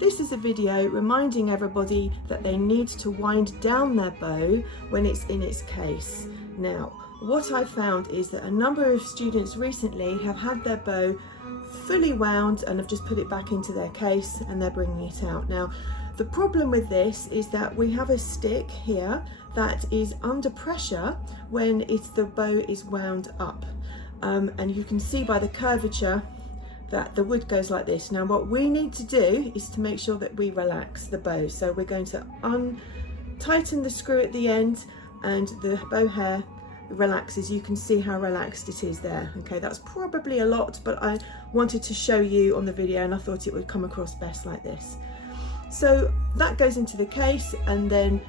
this is a video reminding everybody that they need to wind down their bow when it's in its case. Now, what I found is that a number of students recently have had their bow fully wound and have just put it back into their case and they're bringing it out. Now, the problem with this is that we have a stick here that is under pressure when the bow is wound up. And you can see by the curvature that the wood goes like this. Now, what we need to do is to make sure that we relax the bow. So we're going to tighten the screw at the end and the bow hair relaxes. You can see how relaxed it is there. Okay, that's probably a lot, but I wanted to show you on the video and I thought it would come across best like this. So that goes into the case, and then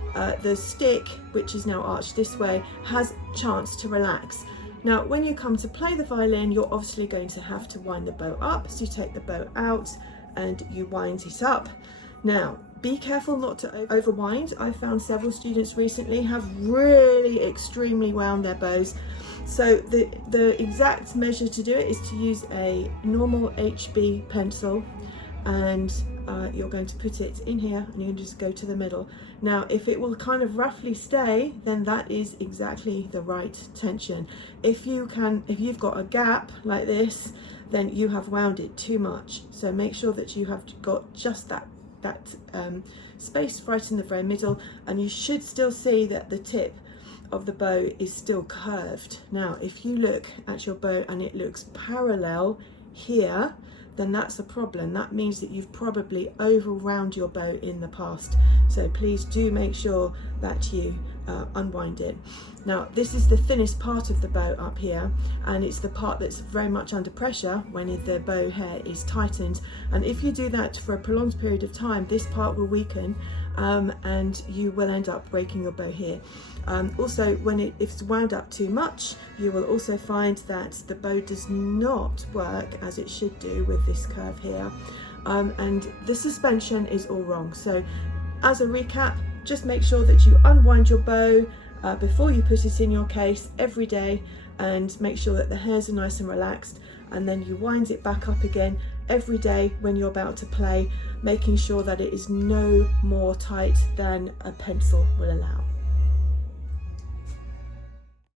the stick, which is now arched this way, has a chance to relax. Now, when you come to play the violin, you're obviously going to have to wind the bow up. So you take the bow out and you wind it up. Now, be careful not to overwind. I found several students recently have really extremely wound their bows. So the exact measure to do it is to use a normal HB pencil, and you're going to put it in here and you can just go to the middle. Now, if it will kind of roughly stay, then that is exactly the right tension. If you've got a gap like this, then you have wound it too much. So make sure that you have got just that space right in the very middle, and you should still see that the tip of the bow is still curved. Now, if you look at your bow and it looks parallel here, then that's a problem. That means that you've probably over-wound your bow in the past. So please do make sure that you unwind it. Now, this is the thinnest part of the bow up here, and it's the part that's very much under pressure when the bow hair is tightened. And if you do that for a prolonged period of time, this part will weaken and you will end up breaking your bow here. Also, if it's wound up too much, you will also find that the bow does not work as it should do with this curve here, and the suspension is all wrong. So as a recap, just make sure that you unwind your bow before you put it in your case every day, and make sure that the hairs are nice and relaxed, and then you wind it back up again every day when you're about to play, making sure that it is no more tight than a pencil will allow.